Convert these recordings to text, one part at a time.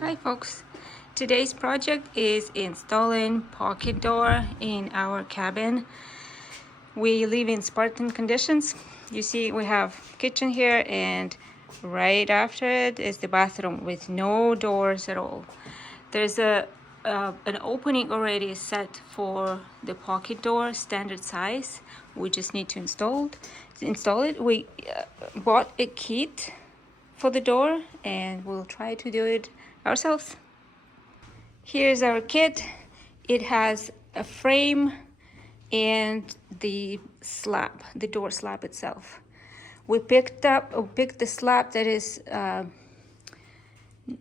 Hi folks, today's project is installing pocket door in our cabin. We live in Spartan conditions. You see we have kitchen here and right after it is the bathroom with no doors at all. There's an opening already set for the pocket door, standard size. We just need to install it. We bought a kit for the door and we'll try to do it ourselves. Here's our kit. It has a frame and the slab, the door slab itself. We picked the slab that is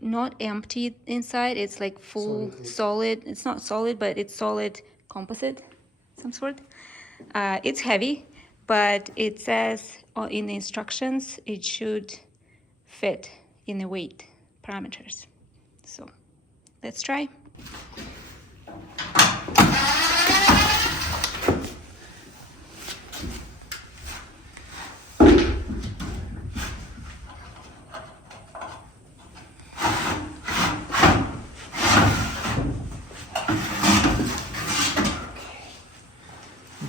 not empty inside. It's like full solid. It's not solid, but it's solid composite, some sort. It's heavy, but it says in the instructions it should fit in the weight parameters. So let's try.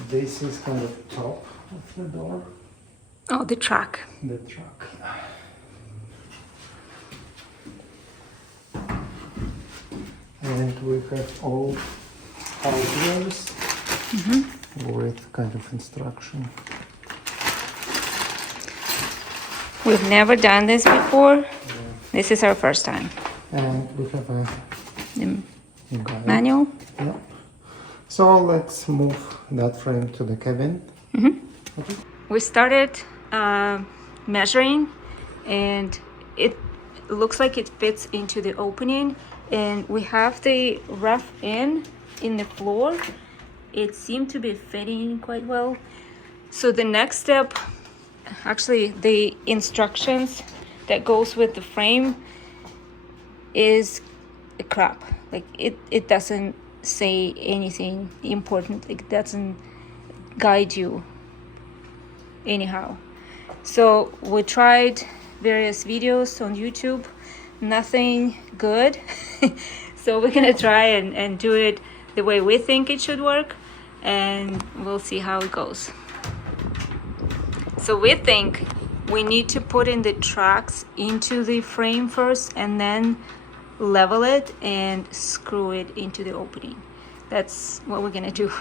This is kind of top of the door. Oh, the track. The truck. And we have all outdoors with kind of instruction. We've never done this before. This is our first time. And we have a The guide. manual. Yeah. So let's move that frame to the cabin. Okay. We started measuring and it looks like it fits into the opening, and we have the rough in the floor. It seemed to be fitting quite well. So the next step, actually the instructions that goes with the frame is a crap. Like it doesn't say anything important. It doesn't guide you anyhow. So we tried various videos on YouTube, nothing good. So we're gonna try and do it the way we think it should work, and we'll see how it goes. So we think we need to put in the tracks into the frame first and then level it and screw it into the opening. That's what we're gonna do.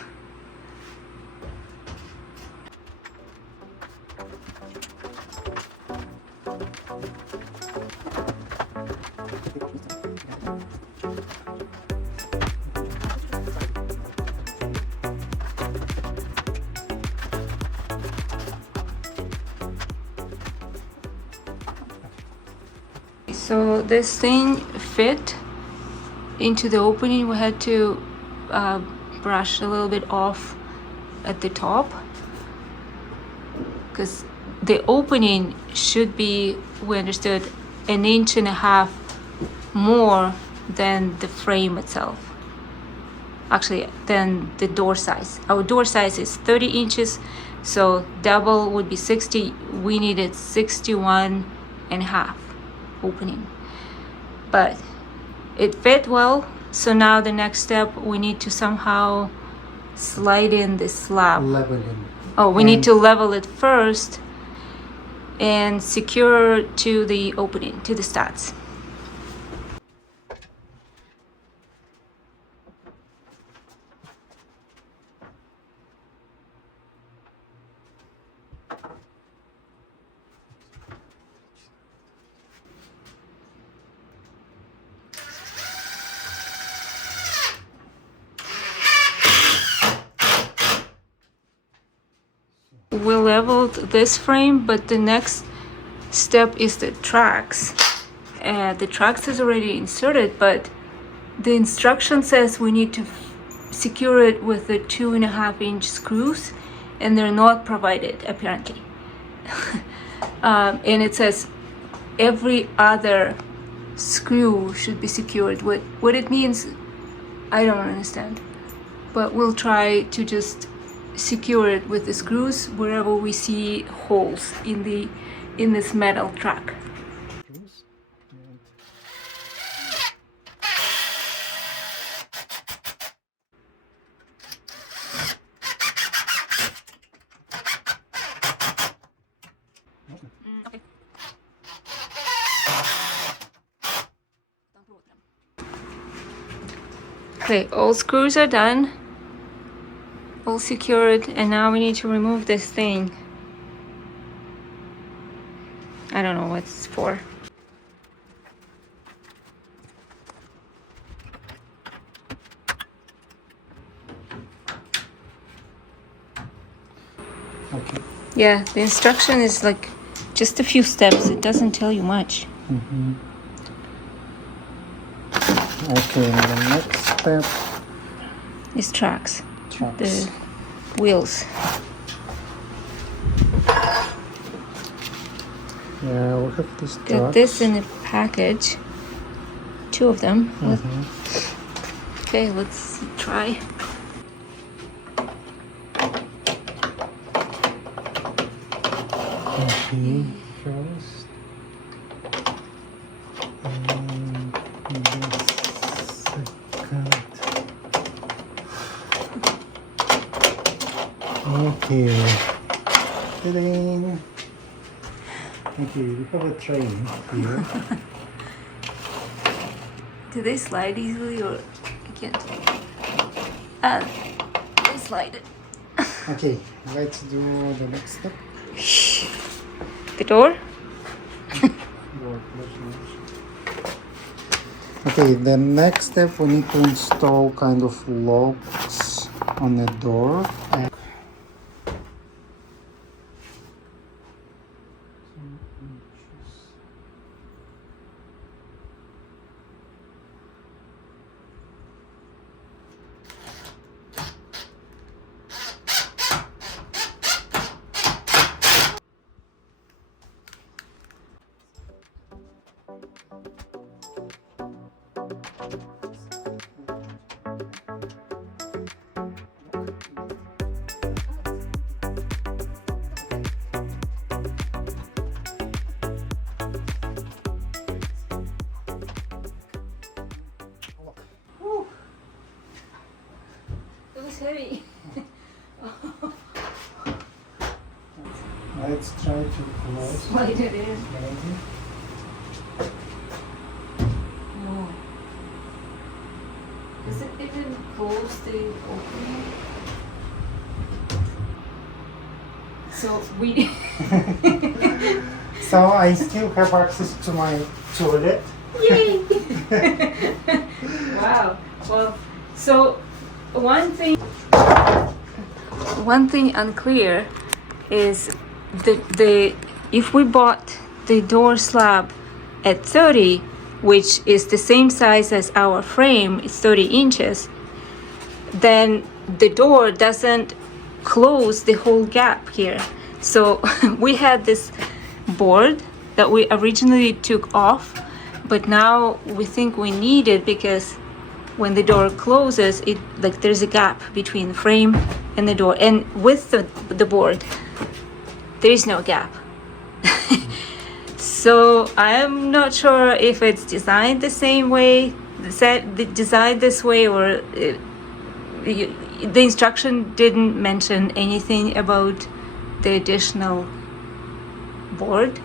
So this thing fit into the opening. We had to brush a little bit off at the top because the opening should be, we understood, 1.5 inches more than the frame itself. Actually, than the door size. Our door size is 30 inches, so double would be 60. We needed 61.5 opening, but it fit well. So now the next step, we need to somehow slide in the slab. Leveling. Oh, we need to level it first and secure to the opening, to the studs. We leveled this frame, but the next step is the tracks. The tracks is already inserted, but the instruction says we need to secure it with the 2.5-inch screws, and they're not provided apparently. And it says every other screw should be secured. What it means, I don't understand, but we'll try to just secure it with the screws wherever we see holes in this metal track. Okay, all screws are done. All secured, and now we need to remove this thing. I don't know what it's for. Okay. Yeah, the instruction is like just a few steps. It doesn't tell you much. Okay, and the next step, It's tracks. tracks. The wheels. Yeah, we have this Got tracks. this in a package. 2 of them. Okay, let's try. Okay, first. And the second. Okay. Ta-da! Okay, we have a train here. Do they slide easily or I can't? They slide it. Okay, let's do the next step. The door? Okay, the next step we need to install kind of locks on the door. And It was heavy. let's try to close. Slide it in. Maybe. No. Does it even close the opening? So we. So I still have access to my toilet. Yay! Wow. Well, so one thing unclear is the if we bought the door slab at 30, which is the same size as our frame, it's 30 inches, then the door doesn't close the whole gap here. So we had this board that we originally took off, but now we think we need it because when the door closes, it like there's a gap between the frame and the door, and with the board there is no gap. So I'm not sure if it's designed the same way, designed this way, or the instruction didn't mention anything about the additional board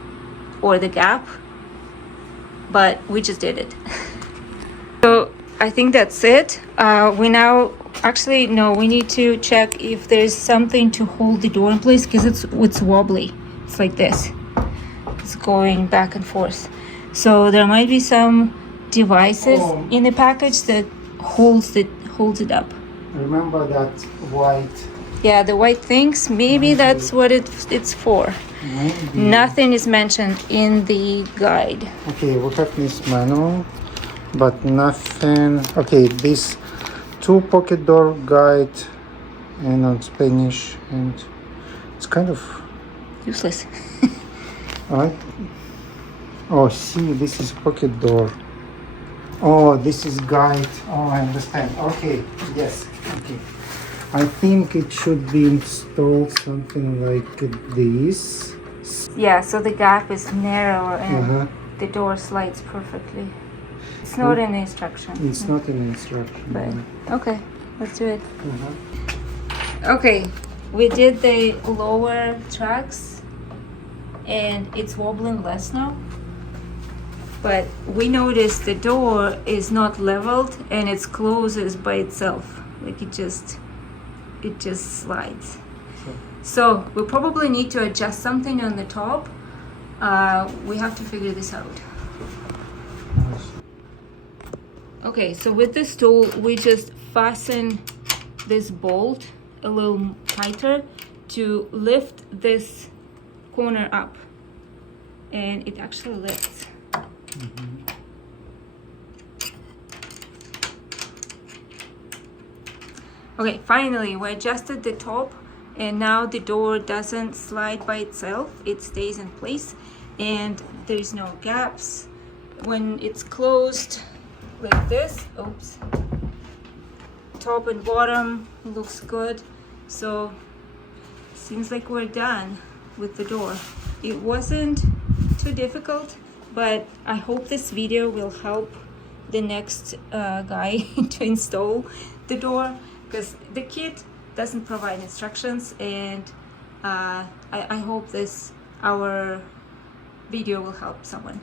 or the gap, but we just did it. So I think that's it. We now actually no, we need to check if there's something to hold the door in place because it's wobbly. It's like this. It's going back and forth. So there might be some devices in the package that holds it up. Remember that white? Yeah, the white things. Maybe that's what it's for. Maybe. Nothing is mentioned in the guide. Okay, we have this manual, but nothing. Okay, this 2 pocket door guide and on Spanish, and it's kind of Useless. right. Oh, see, this is pocket door. Oh, this is guide. Oh, I understand. Okay, yes. Okay, I think it should be installed something like this. Yeah, so the gap is narrower and Uh-huh. the door slides perfectly. It's not in the instruction. It's not an instruction. But okay, let's do it. Uh-huh. Okay, we did the lower tracks and it's wobbling less now. but we noticed the door is not leveled and it closes by itself. Like it just slides. So we probably need to adjust something on the top. We have to figure this out. Okay, so with this tool, we just fasten this bolt a little tighter to lift this corner up, and it actually lifts. Okay, finally we adjusted the top, and now the door doesn't slide by itself, it stays in place and there's no gaps. When it's closed like this, oops, top and bottom looks good. So seems like we're done with the door. It wasn't too difficult, but I hope this video will help the next guy to install the door, because the kit doesn't provide instructions, and I hope our video will help someone.